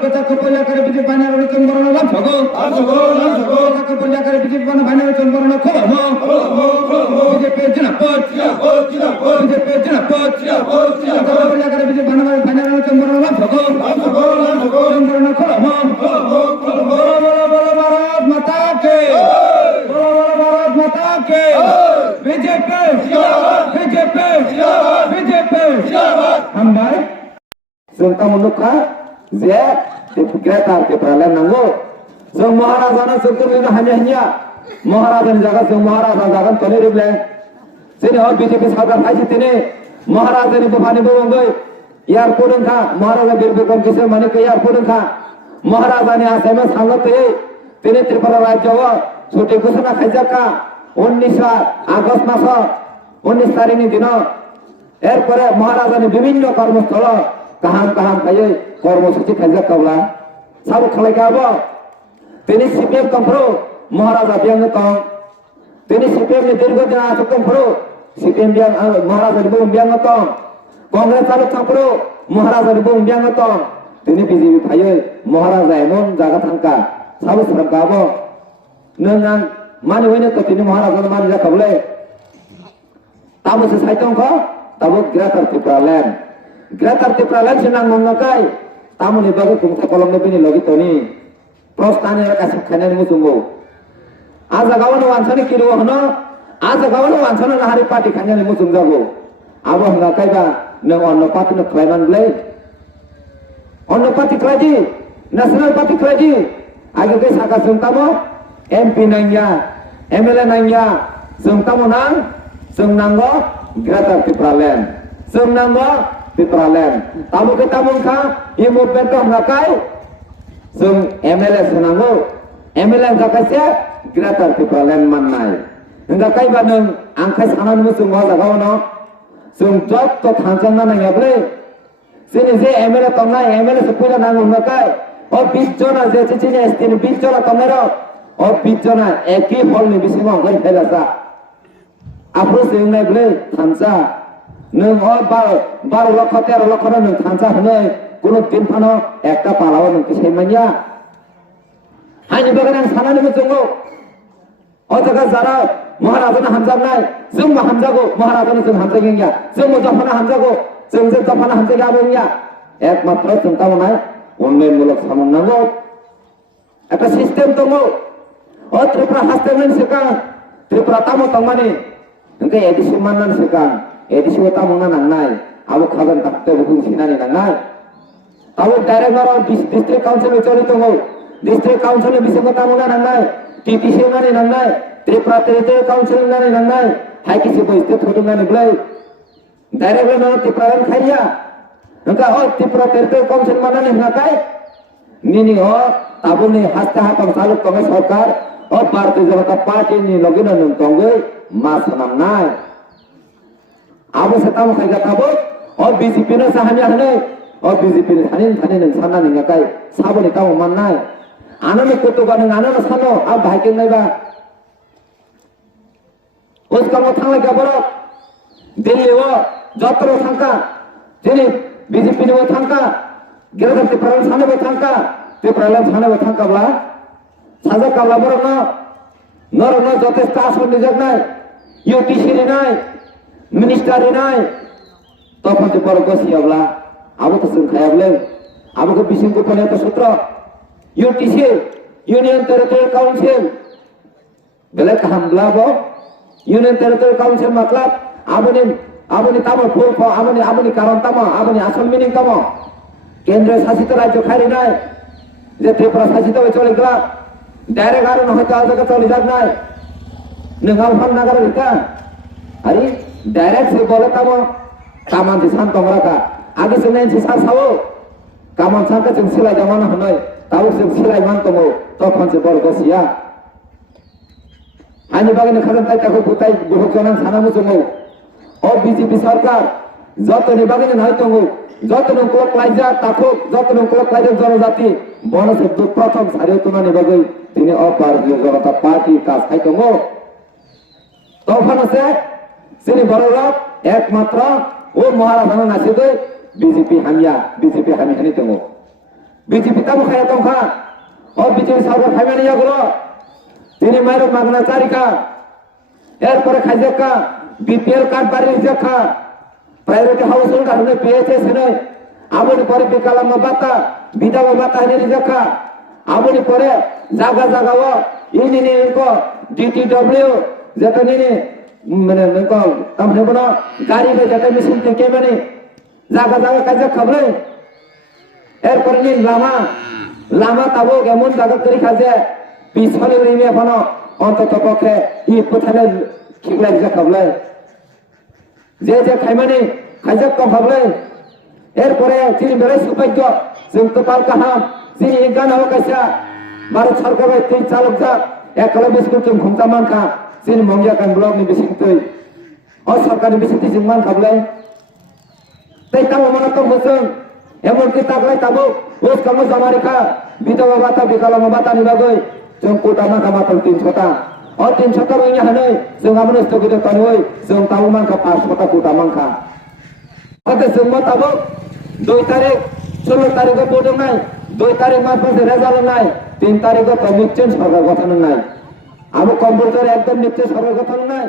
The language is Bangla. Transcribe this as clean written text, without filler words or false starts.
kita kepolisian kerja bidik banyak orang cemborong lah jago kita kepolisian kerja bidik banyak orang cemborong lah kau BJP jenapot BJP jenapot kita kepolisian kerja bidik banyak orang cemborong lah jago cemborong lah kau Bharat Mata ke Bharat Mata ke BJP BJP BJP hambai जोंका मुलुगखा जे ग्रेटार के प्रलय नांगौ जों महाराजानो जोंखौ हानिया महाराजानि जागा जों महाराजा जागोन तने रिबले जेने ह बीजेपी सरकार फाइसि तिने महाराजानि बफानि बंगै एयारपोर्ट ओंखा महाराजा बिरबिक्रम किशोर मानिक एयारपोर्ट ओंखा महाराजानि आसामে सांगते तिने त्रिपुरा राज्यव छुट्टी घोषणा खाइजाका 19 আগস্ট মাস 19 তারিখनि दिन এরপরে महाराजानि विभिन्न কর্মস্থল kaham kaya কর্মসূচি খাইজা কাবলা সাবো খালাইকাবো তিনি সিপিএম কমফ্রো মহারাজা বিয়াং তং তিনি সিপিএম নি দীর্ঘদিন আসক কমফ্রো সিপিএম বিয়াং মহারাজা বং বিয়াং তং কংগ্রেস আলো কমফ্রো মহারাজা বং বিয়াং তং তিনি বিজেপি ফাইয়ে মহারাজা এমন জায়গা থাকা সাবো সারকাবো নং মানি হইনে তো তিনি মহারাজা মানি জাকাবলে তাবো সাইতং খ তাবো Greater Tripuraland Greater Tipralan senang mengakai tamu ni bagi kungsa kolom lebih ni lagi toni prostani kasih kanan musumu aja kawan wansani kiri wahana aja kawan wansana lahari parti kanan musum jago abo mengakai ba nang onno parti nak klaiman blay onno parti klaji national parti klaji age ke saka sungtamo MP nangya MLA nangya sungtamo nang sungnanggo Greater Tipralan sungnanggo Tipralan, tamu kita mungka, ibu bentuk ngakai, sung MLA senangu, MLA ngakai siap, Greater Tipralan manai, ngakai bandung, angkai sanan musung wajah kau no, sung job to thancang na nangyabre, sini je MLA tongai, MLA sepuluh nangu ngakai, oh bijona je cicine estin bijona tongero, oh bijona eki hol ni bisimong kan helasa, apa sih ngai ble thanca nung bar লক্ষ 13 লক্ষ nung thansa hone kono din phano ekta palao nung kisai manya haini bagan sanani musungo o jaga jara maharajana hamjamnai जों ma hamjago maharajana जों hamjagengya जों mo jafana hamjago जों je jafana hamjage abengya একমাত্র जों tamonai উন্নয়নমূলক সামন নাগো একটা সিস্টেম দঙ্গো ও ত্রিপুরা হাস্তেমেন সেকা ত্রিপুরা তামো তংমানি নকে এডিসি মাননান সেকা edisi wata munga nangnai abo khagan takte bukung sinani nangnai abo direct naro district council chori tongo district council bising wata munga nangnai TTC nani nangnai Tripura territorial council nani nangnai hai kisi bo state hodung nani blai direct naro Tripura khaiya nka o Tripura territorial council manani ngakai nini o abo ni hasta hatam saluk tongai sarkar o Bharatiya Janata Party ni logina nung tongai mas nangnai abo setama kaya kabo, oh BJP na sahanya hane, oh BJP na hanin nang sana ninga kai, sabo ni kamu manai, ana ni kutu ka nang ana na sano, ab bhaiking nai ba, us kamu thang lagi aboro, Delhi wo, jatro thangka, jadi BJP ni wo thangka, Greater Tipralan sana wo thangka, Tipralan sana wo thangka bla, saja kabla boro no jotesh ason nijak nai, UTC ni nai. Minister nai, topon tu baru siapla, abu tu sungkayable, abu ke bising tu punya tu sutra, UTC, Union Territorial Council, belak hamla bo, Union Territorial Council maklab, abu ni tamu full for, abu ni karon tamu, abu ni asal meaning tamu, Kendra Sasita Raja Khari nai, je Tripura Sasita wecoli gelap, direct haru nahi tahu jaga coli jag nai, nengal fan nagar kita, hari direct से बोले तमो कामान दिसान तंगरा का आगे से नहीं दिसान सावो कामान सांका जों सिलाय जमाना हनै ताव जों सिलाय मान तमो तो फनसे बर गसिया हानि बागने खाजन ताइताखौ बुताय बहुत जनां सानामु जोङो ओ बीजेपी सरकार जतनि बागने नाय तंगो जतनि क्लक लाइजा ताखौ जतनि क्लक लाइजा जनजाति बनसे प्रथम सारियाव तुनानि बागै तिनि अ भारतीय जनता पार्टी काज खाय तंगो तो फनसे sini baru ekmatra o Maharashtra nasib BJP hamia BJP hami hani tunggu BJP তাবো খায়া তংখা ও বিজেপি সরকার খাইবে ইয়াগুলো তিনি মাইরো মাগনা চারিকা এরপরে খাইজাকা বিপিএল কার্ড বাড়ি জাকা প্রায়োরিটি হাউস হোল্ডার হলে পেয়েছে সেনে আবনি পরে বিকালাঙ্গ ভাতা বিধবা ভাতা হলে জাকা আবনি পরে জায়গা জায়গাও ইনি ইনকো ডিটিডব্লিউ যেটা নিনি মানে ইনকো তামনে বনা গাড়ি বে যেটা মেশিন থেকে মানে জায়গা জায়গা কাজে খাবলে এরপরে নিন লামা লামা তাবো এমন জায়গা করে খাজে পিছলে নিয়ে এখনো অন্তত পক্ষে ই কোথায় খিগলাই যা খাবলে যে খাইমানি খাইজাক কম খাবলে এরপরে তিনি বেড়ে সৌভাগ্য जों कपाल गाहाम যিনি गानाव কাইসা भारत सरकार तीन चालक जा एकलब्य स्कुल जों खुंता मानखा যিনি मंगियाकान ब्लकनि बिसिंतै अ सरकारनि बिसिंतै जों मान खाबले তাই তাও মনে তো বসেন এমনকি তাকলাই তাবো ওস কামো জামারিখা বিধবা ভাতা বিকলাঙ্গ ভাতা নিবাগৈ जों कोटा माखा मात्र 300टा अ 300टा रङि हानै जों आमनो स्थगित तानोय जों ताबो मानखा 500टा कोटा मानखा अते जों मा ताबो 2 तारिख 16 तारिखे बोर्ड নাই 2 तारिख मार्च রেজাল্ট নাই 3 तारिखे কমিট চেঞ্জ সরকার গঠন নাই আমি কম্পিউটার একদম নিচে সরকার গঠন নাই